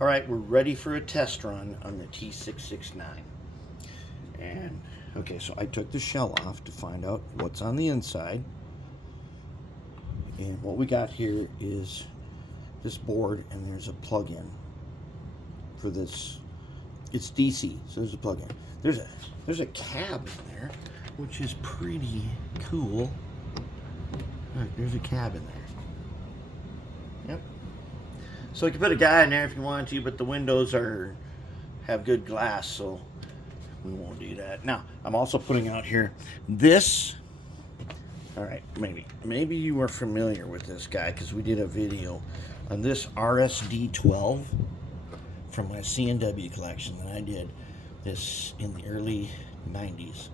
All right, we're ready for a test run on the T669. And okay, so I took the shell off to find out what's on the inside. And what we got here is this board, and there's a plug-in for this. It's DC, so there's a plug-in. There's a cab in there, which is pretty cool. Look, there's a cab in there. Yep. So you can put a guy in there if you want to, but the windows have good glass, so we won't do that. Now, I'm also putting out here this. All right, maybe you are familiar with this guy because we did a video on this RSD12 from my C&W collection that I did this in the early 90s.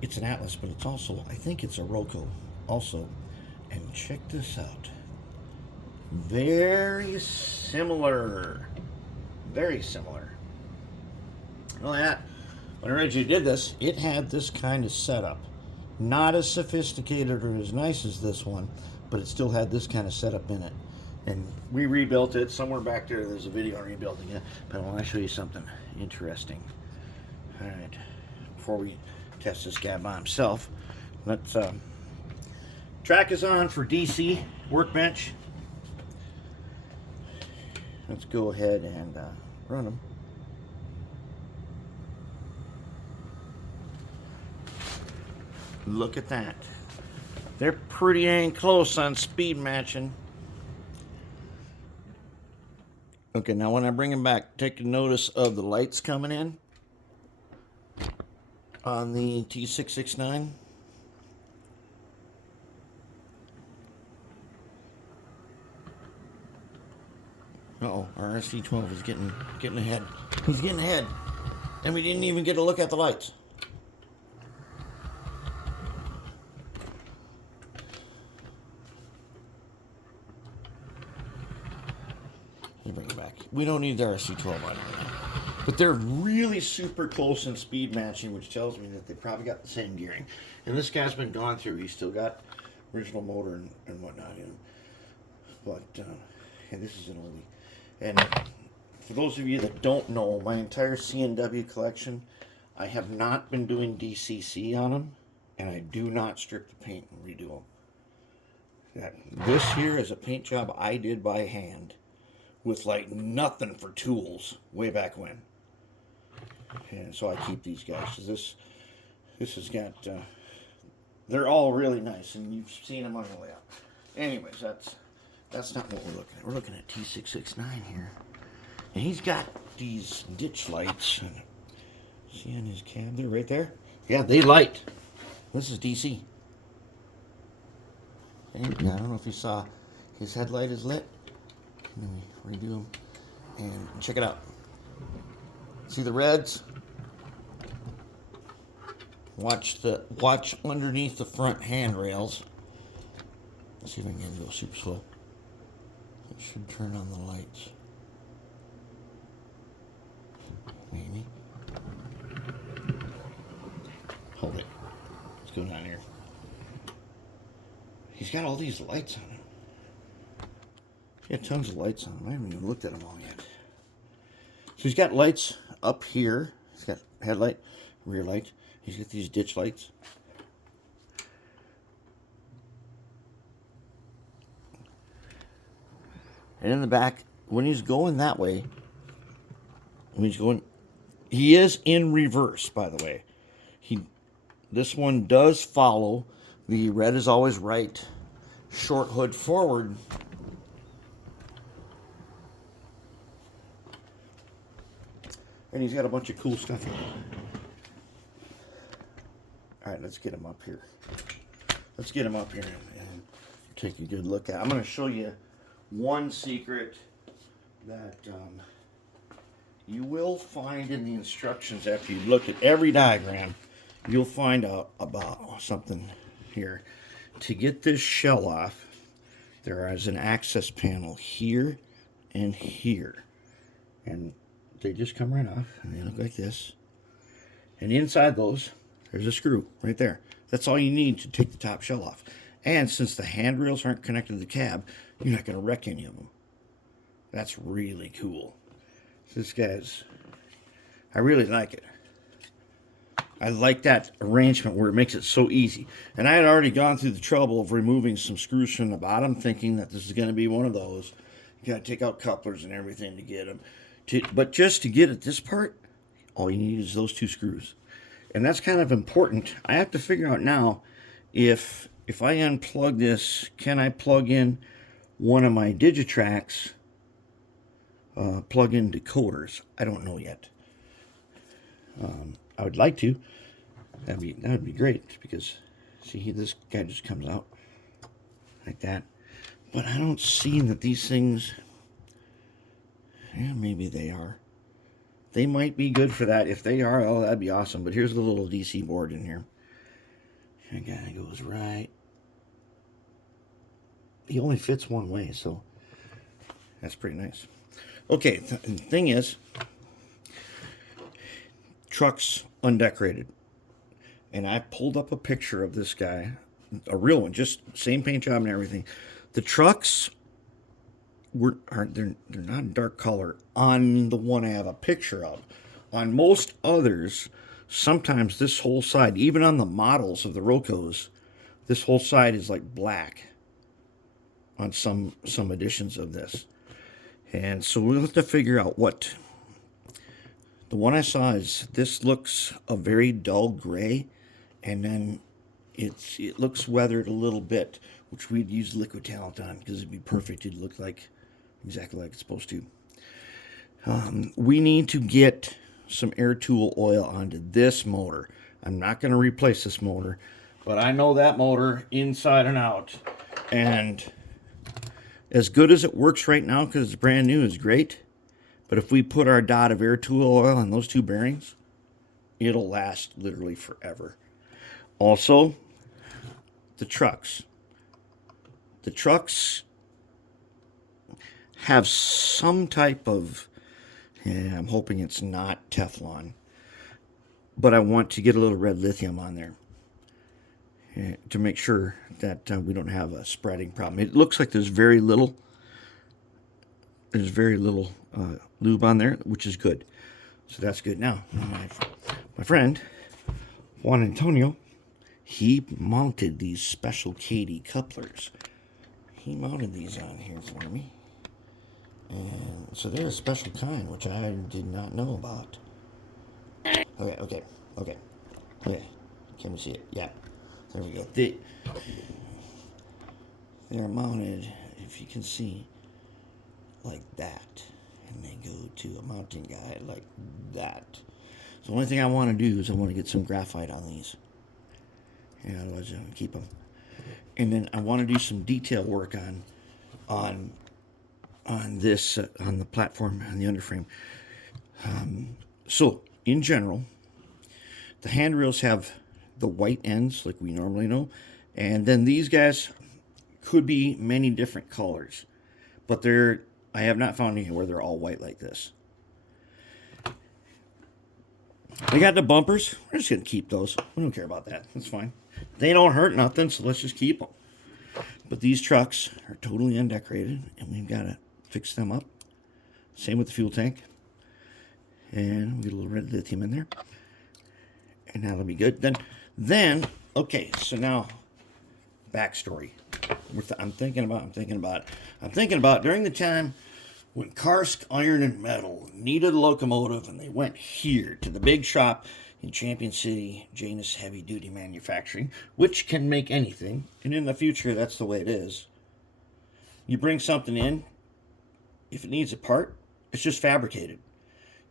It's an Atlas, but it's also, I think it's a Roco also. And check this out. Very similar. Very similar. Well, when I originally did this, it had this kind of setup. Not as sophisticated or as nice as this one, but it still had this kind of setup in it. And we rebuilt it. Somewhere back there, there's a video on rebuilding it. But I want to show you something interesting. All right. Before we test this guy by himself, let's... track is on for DC workbench. Let's go ahead and run them. Look at that. They're pretty dang close on speed matching. Okay, now when I bring them back, take notice of the lights coming in on the T669. Uh-oh, our RSD12 is getting ahead. He's getting ahead. And we didn't even get a look at the lights. Let me bring it back. We don't need the RSD12 on right now. But they're really super close in speed matching, which tells me that they probably got the same gearing. And this guy's been gone through. He's still got original motor and whatnot in him. But, yeah, this is an oldie. And for those of you that don't know, my entire C&W collection, I have not been doing DCC on them, and I do not strip the paint and redo them. This here is a paint job I did by hand with like nothing for tools way back when. And so I keep these guys. So this has got, they're all really nice, and you've seen them on the layout. Anyways, that's not what we're looking at. We're looking at T669 here. And he's got these ditch lights. And see on his cab there, right there? Yeah, they light. This is DC. Okay, I don't know if you saw his headlight is lit. Let me redo them. And check it out. See the reds? Watch underneath the front handrails. Let's see if I can get it to go super slow. It should turn on the lights. Maybe. Hold it. Let's go down here. He's got all these lights on him. He got tons of lights on him. I haven't even looked at them all yet. So he's got lights up here. He's got headlight, rear light. He's got these ditch lights. And in the back, when he's going that way, he is in reverse, by the way. This one does follow. The red is always right. Short hood forward. And he's got a bunch of cool stuff in it. All right, let's get him up here. Let's get him up here and take a good look at it. I'm going to show you one secret that you will find in the instructions after you've looked at every diagram. You'll find out about something here. To get this shell off, there is an access panel here and here. And they just come right off, and they look like this. And inside those, there's a screw right there. That's all you need to take the top shell off. And since the handrails aren't connected to the cab, you're not going to wreck any of them. That's really cool. This guy's, I really like it. I like that arrangement where it makes it so easy. And I had already gone through the trouble of removing some screws from the bottom, thinking that this is going to be one of those. You got to take out couplers and everything to get them. But just to get at this part, all you need is those 2 screws. And that's kind of important. I have to figure out now if I unplug this, can I plug in one of my Digitracks plug-in decoders? I don't know yet. I would like to. That would be great, because see, this guy just comes out like that. But I don't see that these things. Yeah, maybe they are. They might be good for that. If they are, oh, that'd be awesome. But here's the little DC board in here. That guy goes right. He only fits one way, so that's pretty nice. Okay, the thing is, truck's undecorated. And I pulled up a picture of this guy, a real one, just same paint job and everything. The trucks they're not dark color on the one I have a picture of. On most others, sometimes this whole side, even on the models of the Rocos, this whole side is like black on some editions of this. And so we'll have to figure out what. The one I saw is, this looks a very dull gray, and then it looks weathered a little bit, which we'd use liquid talent on because it'd be perfect. It'd look like exactly like it's supposed to. We need to get some air tool oil onto this motor. I'm not going to replace this motor, but I know that motor inside and out. And as good as it works right now, because it's brand new, is great. But if we put our dot of air tool oil on those 2 bearings, it'll last literally forever. Also, the trucks. The trucks have some type of, I'm hoping it's not Teflon, but I want to get a little red lithium on there to make sure that we don't have a spreading problem. It looks like there's very little lube on there, which is good. So that's good. Now, my friend, Juan Antonio, he mounted these special Katie couplers. He mounted these on here for me. And so they're a special kind, which I did not know about. Okay. Can we see it? Yeah. There we go. They're mounted, if you can see, like that. And they go to a mounting guide like that. So the only thing I want to do is I want to get some graphite on these. Yeah, otherwise I'm going to keep them. And then I want to do some detail work on this, on the platform, on the underframe. So, in general, the handrails have the white ends like we normally know. And then these guys could be many different colors. But I have not found anywhere they're all white like this. They got the bumpers. We're just going to keep those. We don't care about that. That's fine. They don't hurt nothing, so let's just keep them. But these trucks are totally undecorated, and we've got to fix them up. Same with the fuel tank. And we get a little red lithium in there. And that'll be good. Then, okay, so now, backstory. I'm thinking about during the time when Karsk Iron and Metal needed a locomotive, and they went here to the big shop in Champion City, Janus Heavy Duty Manufacturing, which can make anything, and in the future, that's the way it is. You bring something in, if it needs a part, it's just fabricated.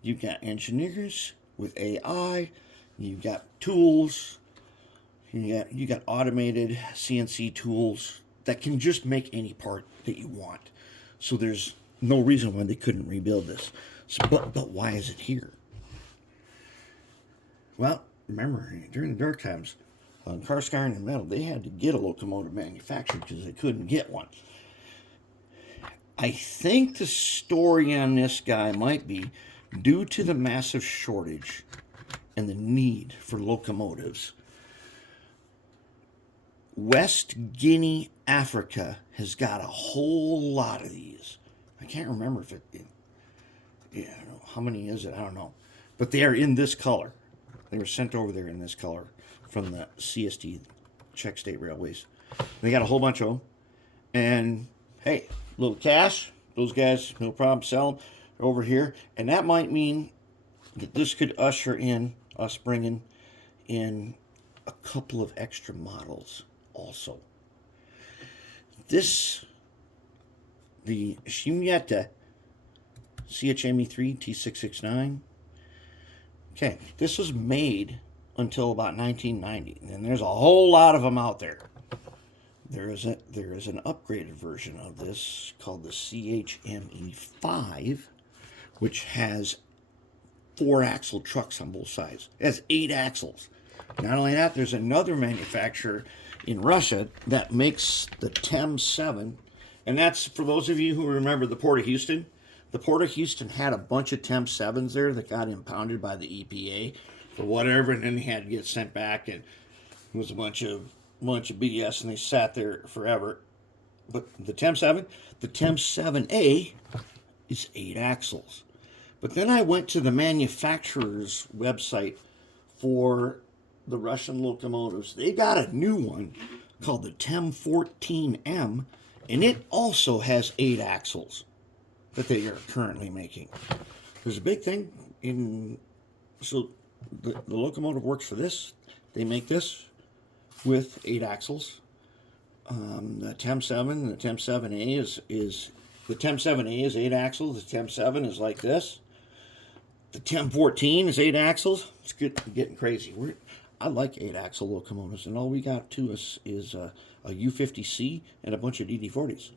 You've got engineers with AI, you've got tools, you got automated CNC tools that can just make any part that you want. So there's no reason why they couldn't rebuild this. So, but why is it here? Well, remember, during the dark times, on Karsk Iron and Metal, they had to get a locomotive manufactured because they couldn't get one. I think the story on this guy might be due to the massive shortage and the need for locomotives. West Guinea, Africa has got a whole lot of these. I can't remember if yeah, I don't know. How many is it? I don't know. But they are in this color. They were sent over there in this color from the CST, Czech State Railways. They got a whole bunch of them. And, hey, little cash. Those guys, no problem selling over here. And that might mean that this could usher in us bringing in a couple of extra models also. This, the Shimieta CHME3 T669. Okay, this was made until about 1990, and there's a whole lot of them out there. There is an upgraded version of this called the CHME5, which has 4-axle trucks on both sides. It has 8 axles. Not only that, there's another manufacturer in Russia that makes the TEM7, and that's for those of you who remember the Port of Houston. The Port of Houston had a bunch of TEM7s there that got impounded by the EPA for whatever, and then they had to get sent back, and it was a bunch of BS, and they sat there forever. But the TEM7A is 8 axles. But then I went to the manufacturer's website for the Russian locomotives. They got a new one called the TEM14M, and it also has 8 axles that they are currently making. There's a big thing in, so the locomotive works for this. They make this with 8 axles. The TEM7, the TEM7A is the TEM7A is 8 axles. The TEM7 is like this. The TEM14 is 8 axles. It's getting crazy. I like 8-axle locomotives, and all we got to us is a U50C and a bunch of DD40s.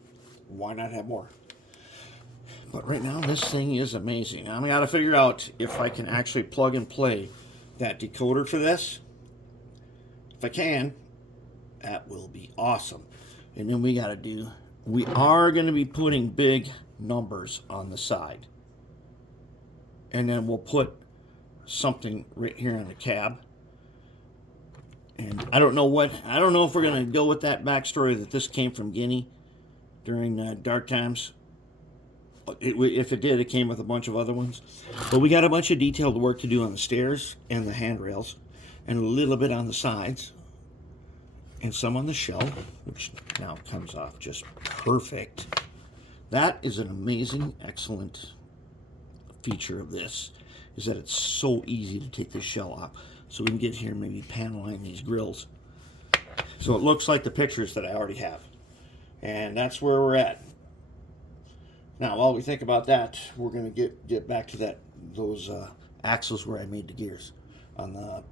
Why not have more? But right now, this thing is amazing. I'm got to figure out if I can actually plug and play that decoder for this. If I can, that will be awesome. And then we are going to be putting big numbers on the side. And then we'll put something right here on the cab. And I don't know if we're going to go with that backstory that this came from Guinea during dark times. If it did, it came with a bunch of other ones. But we got a bunch of detailed work to do on the stairs and the handrails, and a little bit on the sides, and some on the shell, which now comes off just perfect. That is an amazing, excellent feature of this, is that it's so easy to take this shell off. So we can get here and maybe paneline these grills. So it looks like the pictures that I already have. And that's where we're at. Now, while we think about that, we're going to get back to those axles where I made the gears. On the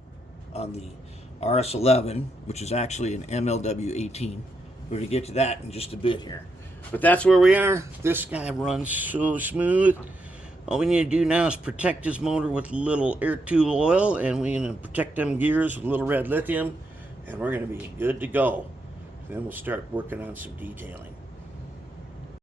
RS11, which is actually an MLW18. We're going to get to that in just a bit here. But that's where we are. This guy runs so smooth. All we need to do now is protect his motor with a little air tube oil, and we're going to protect them gears with a little red lithium, and we're going to be good to go. And then we'll start working on some detailing.